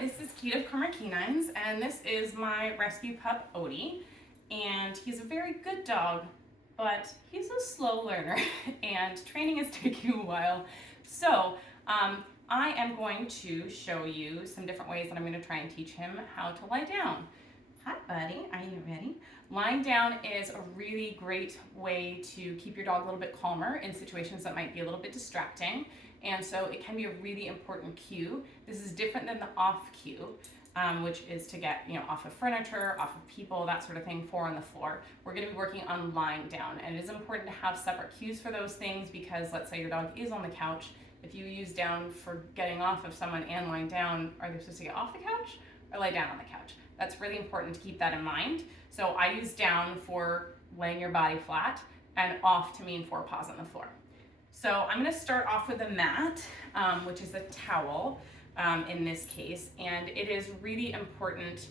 this is Kate of Karma Canines, and this is my rescue pup, Odie. And he's a very good dog, but he's a slow learner, and training is taking a while. So I am going to show you some different ways that I'm going to try and teach him how to lie down. Hi, buddy. Are you ready? Lying down is a really great way to keep your dog a little bit calmer in situations that might be a little bit distracting. And so it can be a really important cue. This is different than the off cue, which is to get off of furniture, off of people, that sort of thing, on the floor. We're going to be working on lying down, and it is important to have separate cues for those things because let's say your dog is on the couch. If you use down for getting off of someone and lying down, are they supposed to get off the couch or lie down on the couch? That's really important to keep that in mind. So I use down for laying your body flat and off to mean 4 paws on the floor. So I'm going to start off with a mat, which is a towel in this case, and it is really important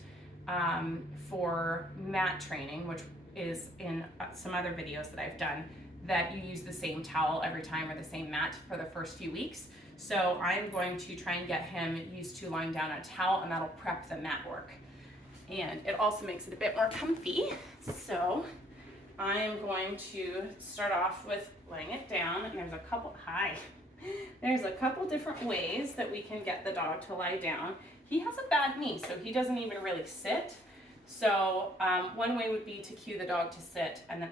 for mat training, which is in some other videos that I've done, that you use the same towel every time or the same mat for the first few weeks. So I'm going to try and get him used to lying down on a towel, and that'll prep the mat work. And it also makes it a bit more comfy. So I am going to start off with laying it down, and there's a couple different ways that we can get the dog to lie down. He has a bad knee, so he doesn't even really sit. So one way would be to cue the dog to sit and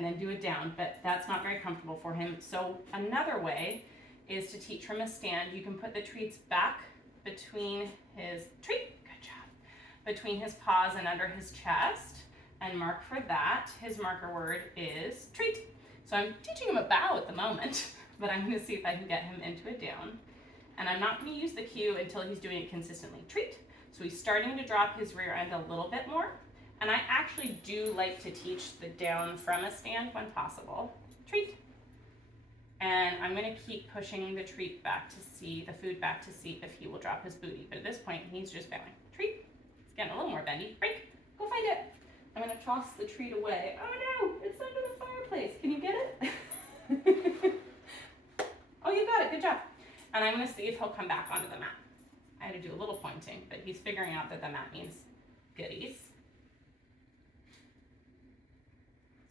then do it down, but that's not very comfortable for him. So another way is to teach from a stand. You can put the treats back between his between his paws and under his chest, and mark for that. His marker word is treat. So I'm teaching him a bow at the moment, but I'm going to see if I can get him into a down. And I'm not going to use the cue until he's doing it consistently. Treat. So he's starting to drop his rear end a little bit more. And I actually do like to teach the down from a stand when possible. Treat. And I'm going to keep pushing the treat back to see, the food back to see if he will drop his booty. But at this point, he's just bowing. Treat. It's getting a little more bendy. Break. Go find it. I'm going to toss the treat away. Oh no, it's under the fireplace. Can you get it? Oh, you got it. Good job. And I'm going to see if he'll come back onto the mat. I had to do a little pointing, but he's figuring out that the mat means goodies.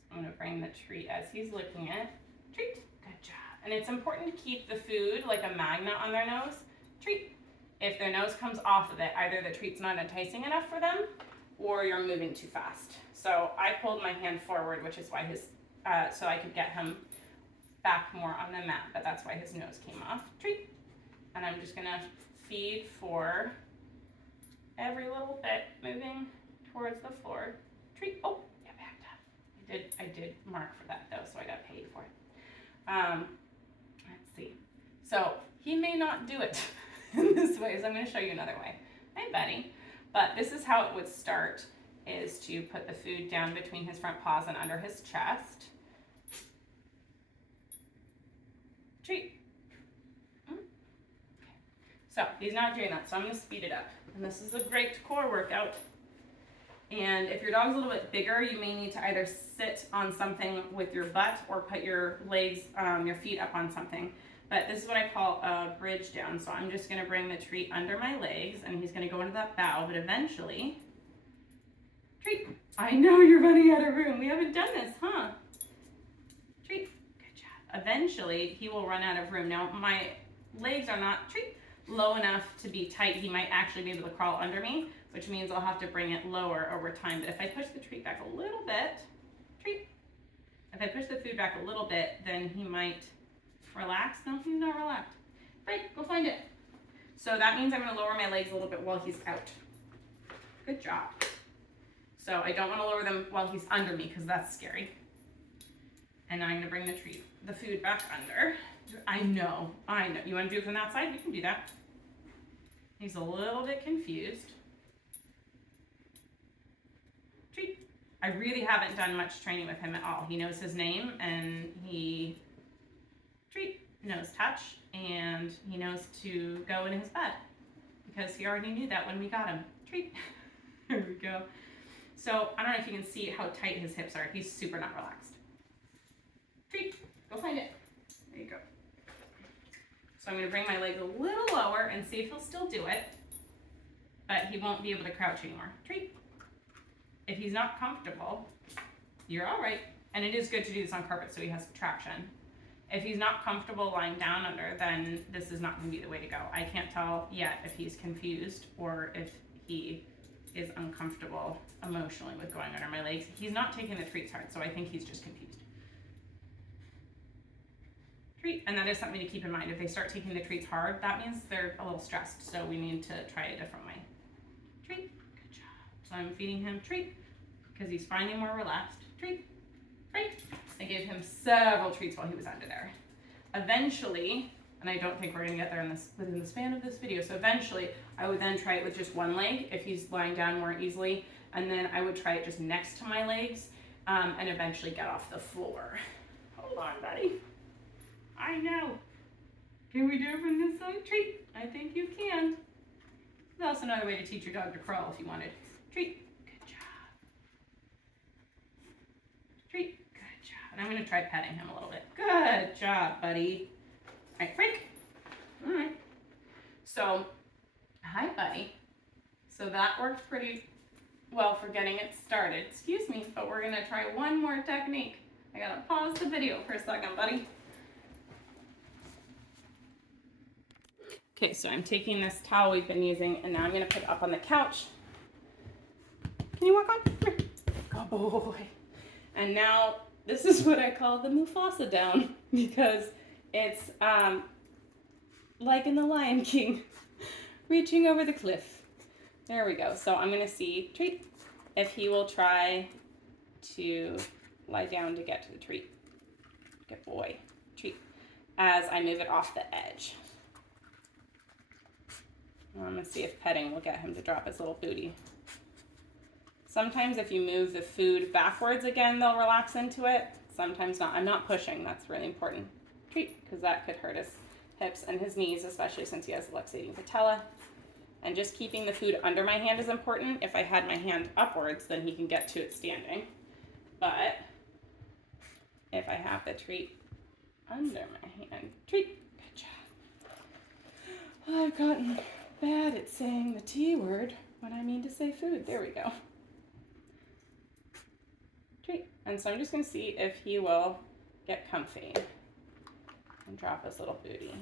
So I'm going to bring the treat as he's looking at. Treat. Good job. And it's important to keep the food like a magnet on their nose. Treat. If their nose comes off of it, either the treat's not enticing enough for them or you're moving too fast. So I pulled my hand forward, which is why so I could get him back more on the mat, but that's why his nose came off. Treat. And I'm just gonna feed for every little bit, moving towards the floor. Treat. Oh, yeah, backed up. I did mark for that though, so I got paid for it. Let's see. So he may not do it in this way, so I'm gonna show you another way. Hi, buddy. But this is how it would start, is to put the food down between his front paws and under his chest. Treat. Okay. So he's not doing that, so I'm going to speed it up. And this is a great core workout. And if your dog's a little bit bigger, you may need to either sit on something with your butt or put your legs, your feet up on something. But this is what I call a bridge down. So I'm just going to bring the treat under my legs, and he's going to go into that bow, but eventually, treat. I know you're running out of room. We haven't done this, huh? Treat. Good job. Eventually, he will run out of room. Now, my legs are not low enough to be tight. He might actually be able to crawl under me, which means I'll have to bring it lower over time. But if I push the treat back a little bit, treat. If I push the food back a little bit, then he might relax. No, he's not relaxed. Right, go find it. So that means I'm going to lower my legs a little bit while he's out. Good job. So I don't want to lower them while he's under me because that's scary. And now I'm going to bring the food back under. I know. You want to do it from that side? We can do that. He's a little bit confused. Treat. I really haven't done much training with him at all. He knows his name, and he knows touch, and he knows to go in his bed because he already knew that when we got him. Treat. There we go. So I don't know if you can see how tight his hips are. He's super not relaxed. Treat. Go find it. There you go. So I'm going to bring my legs a little lower and see if he'll still do it. but he won't be able to crouch anymore. Treat. If he's not comfortable, you're all right. And it is good to do this on carpet so he has traction. If he's not comfortable lying down under, then this is not going to be the way to go. I can't tell yet if he's confused or if he is uncomfortable emotionally with going under my legs. He's not taking the treats hard, so I think he's just confused. Treat, and that is something to keep in mind. If they start taking the treats hard, that means they're a little stressed, so we need to try a different way. Treat, good job. So I'm feeding him treat because he's finally more relaxed. Treat, treat. I gave him several treats while he was under there. Eventually, and I don't think we're gonna get there within the span of this video, so eventually I would then try it with just one leg if he's lying down more easily, and then I would try it just next to my legs, and eventually get off the floor. Hold on, buddy. I know. Can we do it from this side? Treat. I think you can. There's also another way to teach your dog to crawl if you wanted. Treat. Good job. Treat. Good job. And I'm going to try petting him a little bit. Good job, buddy. All right, break. All right. So, hi, buddy. So that worked pretty well for getting it started. Excuse me, but we're going to try one more technique. I got to pause the video for a second, buddy. Okay, so I'm taking this towel we've been using, and now I'm going to put it up on the couch. Can you walk on? Here. Good boy. And now, this is what I call the Mufasa down, because it's like in The Lion King, reaching over the cliff. There we go. So I'm going to see, treat, if he will try to lie down to get to the treat. Good boy. Treat. As I move it off the edge. I'm going to see if petting will get him to drop his little booty. Sometimes if you move the food backwards again, they'll relax into it. Sometimes not. I'm not pushing. That's really important. Treat, because that could hurt his hips and his knees, especially since he has a luxating patella. And just keeping the food under my hand is important. If I had my hand upwards, then he can get to it standing. But if I have the treat under my hand, treat, good job. I've gotten bad at saying the T word when I mean to say food. There we go. Treat. And so I'm just going to see if he will get comfy and drop his little booty.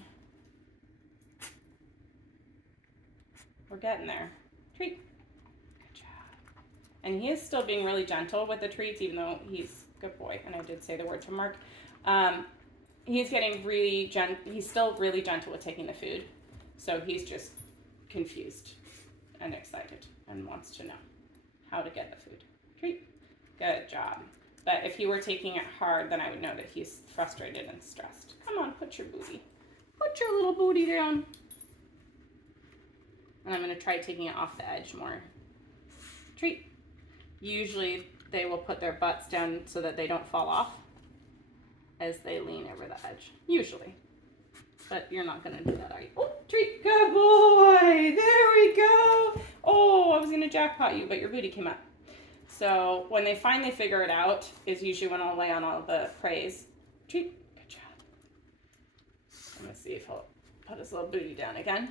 We're getting there. Treat. Good job. And he is still being really gentle with the treats, even though he's a good boy. And I did say the word to Mark. He's getting really he's still really gentle with taking the food. So he's just confused and excited and wants to know how to get the food. Treat. Good job. But if he were taking it hard, then I would know that he's frustrated and stressed. Come on, put your booty. Put your little booty down. And I'm going to try taking it off the edge more. Treat. Usually they will put their butts down so that they don't fall off as they lean over the edge. Usually. But you're not going to do that, are you? Oh, treat. Good boy. There we go. Oh, I was going to jackpot you, but your booty came up. So when they finally figure it out is usually when I'll lay on all the praise. Treat. Good job. I'm going to see if he'll put his little booty down again.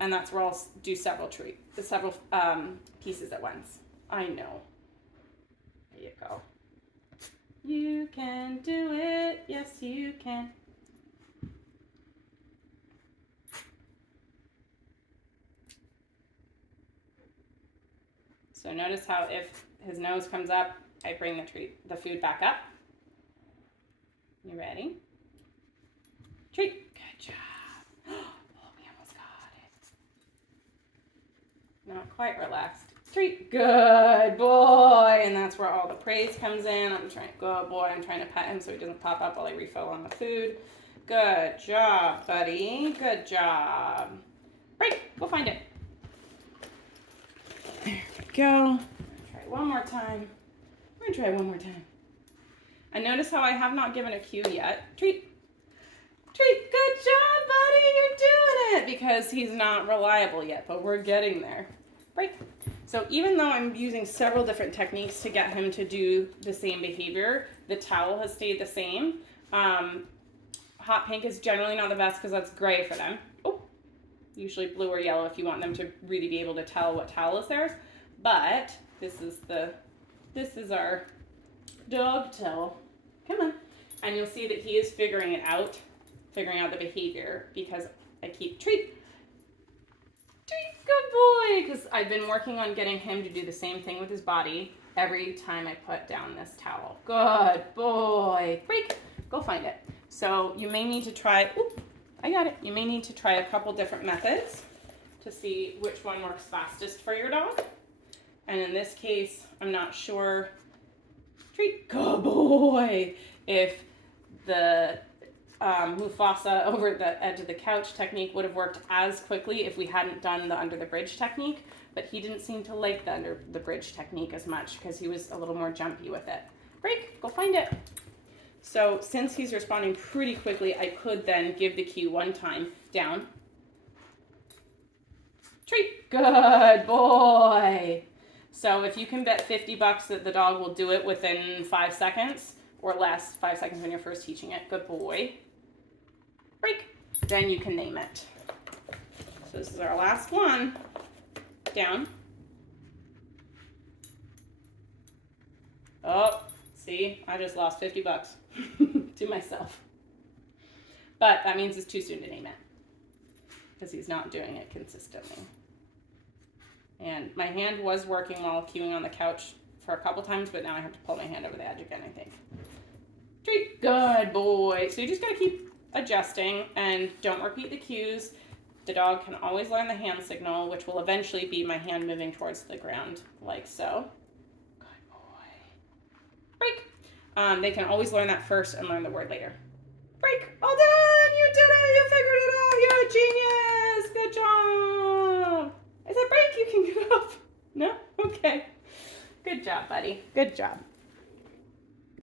And that's where I'll do several pieces at once. I know. There you go. You can do it. Yes, you can. So notice how if his nose comes up, I bring the food back up. You ready? Treat. Good job. Oh, we almost got it. Not quite relaxed. Treat. Good boy. And that's where all the praise comes in. Good boy. I'm trying to pet him so he doesn't pop up while I refill on the food. Good job, buddy. Good job. Break. We'll find it. There we go. Try one more time. We're gonna try one more time. And notice how I have not given a cue yet. Treat. Treat. Good job, buddy. You're doing it. Because he's not reliable yet, but we're getting there. Break. So even though I'm using several different techniques to get him to do the same behavior, the towel has stayed the same. Hot pink is generally not the best because that's gray for them. Oh, usually blue or yellow if you want them to really be able to tell what towel is theirs. But this is our dog towel. Come on. And you'll see that he is figuring out the behavior because I keep treat, good boy, because I've been working on getting him to do the same thing with his body every time I put down this towel. Good boy. Break. Go find it. So you may need to try, I got it. You may need to try a couple different methods to see which one works fastest for your dog. And in this case, I'm not sure, treat, good boy, if the Mufasa over the edge of the couch technique would have worked as quickly if we hadn't done the under the bridge technique, but he didn't seem to like the under the bridge technique as much because he was a little more jumpy with it. Break, go find it. So since he's responding pretty quickly, I could then give the cue one time, down, treat, good boy. So if you can bet $50 that the dog will do it within 5 seconds or less, 5 seconds when you're first teaching it, good boy. Break, then you can name it. So this is our last one. Down. Oh, see, I just lost $50 to myself. But that means it's too soon to name it because he's not doing it consistently. And my hand was working while cueing on the couch for a couple times, but now I have to pull my hand over the edge again, I think. Treat, good boy. So you just gotta keep adjusting and don't repeat the cues. The dog can always learn the hand signal, which will eventually be my hand moving towards the ground, like so. Good boy. Break. They can always learn that first and learn the word later. Break. All done. You did it. You figured it out. You're a genius. Good job. I said break. You can get up. No? Okay. Good job, buddy. Good job.